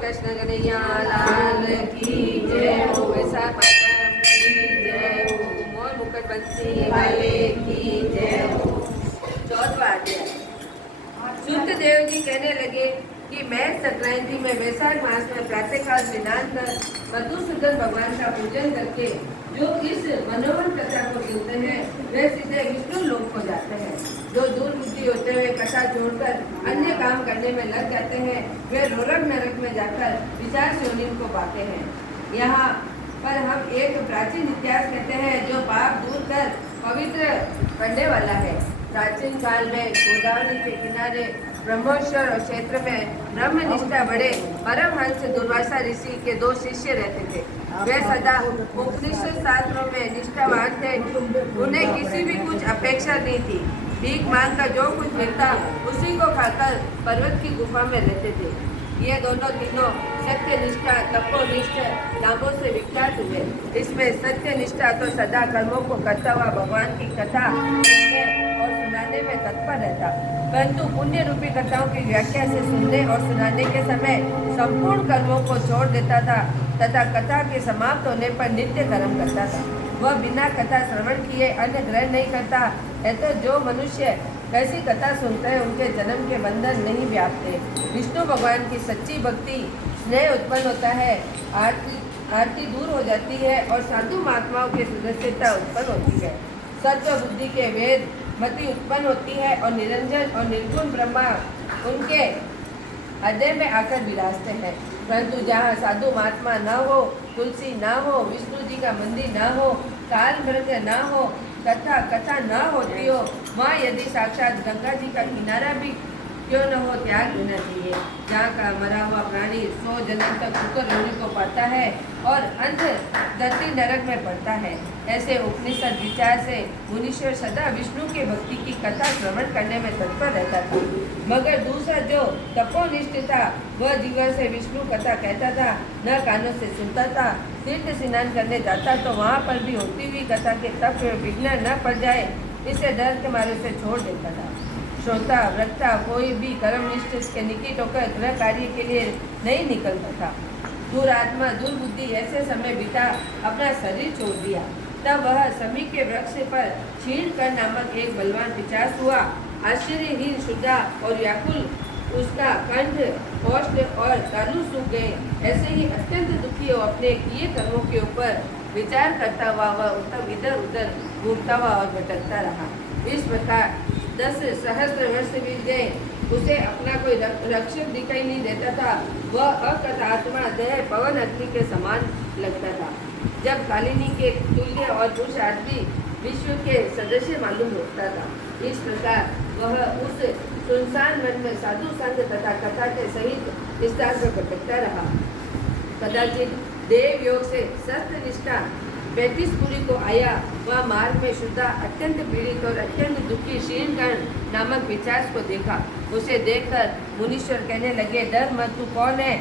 कृष्ण कन्हैया लाल की जय हो, वैशाख माता की जय हो, मोर मुकुट बंसी वाले की जय हो। 14वां अध्याय। सूत देव जी कहने लगे कि मैं संक्रांति में वैशाख मास में प्रातःकाल स्नान कर मधुसूदन भगवान का पूजन करके जो इस मनोहर कथा को सुनते हैं वे सीधे विष्णु लोक को जाते हैं। जो दूर बुद्धि होते हुए कथा छोड़कर अन्य काम करने में लग जाते हैं वे रोरक नरक में जाकर विचार योनि को पाते हैं। यहाँ पर हम एक प्राचीन इतिहास कहते हैं जो पाप दूर कर पवित्र करने वाला है। प्राचीन काल में गोदावरी के किनारे ब्रह्मोत्सव क्षेत्र में ब्रह्मनिष्ठा बड़े परमहंस दुर्वासा ऋषि के 2 शिष्य रहते थे। वे सदा उपनिषद शास्त्रों में निष्ठावान थे। उन्हें किसी भी कुछ अपेक्षा नहीं थी। भीख मांग कर जो कुछ मिलता उसी को खाकर पर्वत की गुफा में रहते थे। ये दोनों तीनों सत्यनिष्ठा तपोनिष्ठ नामों से विख्यात हुए। इसमें सत्यनिष्ठा तो सदा कर्मों को करता हुआ भगवान की कथा और सुनाने में तत्पर रहता, परंतु पुण्य रूपी कथाओं की व्याख्या से सुनने और सुनाने के समय संपूर्ण कर्मों को छोड़ देता था तथा कथा के समाप्त होने पर नित्य कर्म करता था। वह बिना कथा श्रवण किए अन्य ग्रहण नहीं करता है। तो जो मनुष्य ऐसी कथा सुनते हैं उनके जन्म के बंधन नहीं व्यापते। विष्णु भगवान की सच्ची भक्ति स्नेह उत्पन्न होता है, आरती दूर हो जाती है और साधु महात्माओं की सदस्यता उत्पन्न होती है। सत्व बुद्धि के वेद मति उत्पन्न होती है और निरंजन और निर्गुण ब्रह्मा उनके हृदय में आकर विराजते हैं। परंतु जहाँ साधु महात्मा न हो, तुलसी न हो, विष्णु जी का मंदिर न हो, काल मृग न हो तथा कथा न होती हो, वहाँ यदि साक्षात गंगा जी का किनारा भी क्यों न हो त्याग देना चाहिए। जहाँ का मरा हुआ प्राणी 100 जन्म तक उत्तर योनि को पाता है और अंत धरती नरक में पड़ता है। ऐसे उपनिषद विचार से मुनीश्वर सदा विष्णु के भक्ति की कथा श्रवण करने में तत्पर रहता था। मगर दूसरा जो तपोनिष्ठ था वह जीवन से विष्णु कथा कहता था, न कानों से सुनता था। तीर्थ स्नान करने जाता तो वहाँ पर भी होती हुई कथा के तप विघ्न न पड़ जाए इसे डर के मारे से छोड़ देता था। श्रोता वक्ता कोई भी कर्मनिष्ठ के निकट होकर ग्रह कार्य के लिए नहीं निकलता था। दुरात्मा दुर्बुद्धि ऐसे समय बिता अपना शरीर छोड़ दिया। तब वह समी के वृक्ष पर क्षीणकर नामक एक बलवान पिशाच हुआ। आश्चर्यहीन शुद्धा और व्याकुल उसका कंठ ओष्ठ और तालु सूख गए। ऐसे ही अत्यंत दुखी हो अपने किए कर्मों के ऊपर विचार करता हुआ वह उत्तम इधर उधर घूमता हुआ और भटकता रहा। इस प्रकार 10 सहस्त्र वर्ष बीत गए। उसे अपना कोई रक्षक दिखाई नहीं देता था। वह अकथ आत्मा देह पवन अग्नि के समान लगता था। जब कालिनी के तुल्य और पुरुष आदमी विश्व के सदस्य मालूम होता था। इस प्रकार वह उस सुनसान मन में साधु संग तथा कथा के सहित विस्तार पर भटकता रहा। कदाचित देव योग से शस्त्र निष्ठा 35 पुरी को आया। वह मार्ग में शुद्धा अत्यंत पीड़ित और अत्यंत दुखी शीर्णकर्ण नामक पिशाच को देखा। उसे देखकर मुनीश्वर कहने लगे, डर मत, तू कौन है?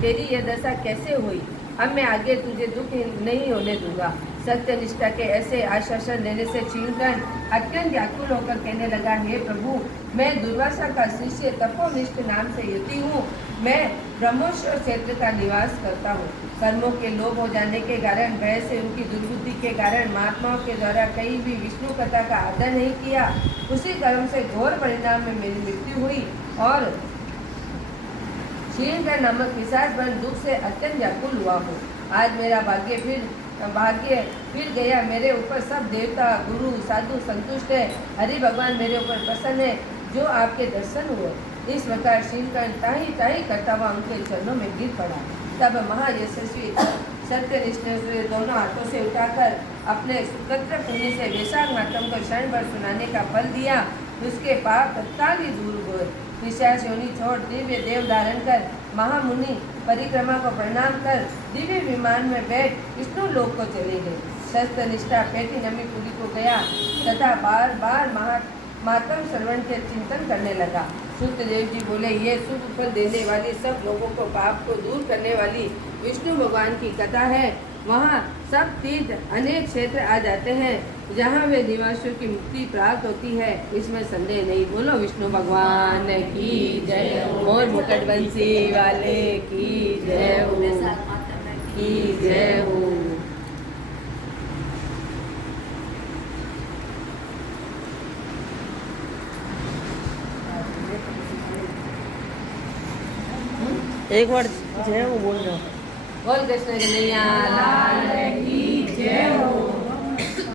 तेरी यह दशा कैसे हुई? अब मैं आगे तुझे दुख नहीं होने दूंगा। सत्यनिष्ठा के ऐसे आश्वासन देने से शीर्णकर्ण अत्यंत व्याकुल होकर कहने लगा, हे प्रभु, मैं दुर्वासा का शिष्य तपोनिष्ठ नाम से यति हूँ। मैं ब्रह्मोत्सव क्षेत्र का निवास करता हूँ। कर्मों के लोभ हो जाने के कारण, भय से उनकी दुर्बुद्धि के कारण महात्माओं के द्वारा कहीं भी विष्णु कथा का आदर नहीं किया। उसी कर्म से घोर परिणाम में मेरी मृत्यु हुई और शीर्णकर्ण नामक पिशाच बन दुख से अत्यंत व्याकुल हुआ हूँ। आज मेरा भाग्य फिर गया। मेरे ऊपर सब देवता गुरु साधु संतुष्ट है। हरि भगवान मेरे ऊपर प्रसन्न है जो आपके दर्शन हुए। इस प्रकार शीर्णकर्ण ताही करता हुआ उनके चरणों में गिर पड़ा। तब महायशस्वी सत्यनिष्ठ दोनों हाथों से उठाकर अपने सुकत्र पुण्य से वैशाख मातम को क्षण भर सुनाने का फल दिया। उसके पाप तत्काल ही दूर हुए। पिशाच योनि छोड़ दिव्य देव धारण कर महामुनि परिक्रमा को प्रणाम कर दिव्य विमान में बैठ विष्णु लोक को चले गए। सत्यनिष्ठा पेटी नमी पुरी को गया तथा बार बार मातम श्रवण के चिंतन करने लगा। सूतदेव जी बोले, ये सुख फल देने वाली, सब लोगों को पाप को दूर करने वाली विष्णु भगवान की कथा है। वहाँ सब तीर्थ अनेक क्षेत्र आ जाते हैं जहाँ वे निवासियों की मुक्ति प्राप्त होती है, इसमें संदेह नहीं। बोलो विष्णु भगवान की जय, मोर मुकुट बंसी वाले की जय हो, की जय हो। एक बार जय हो बोल दो। बोल कृष्ण कन्हैया लाल की जय हो।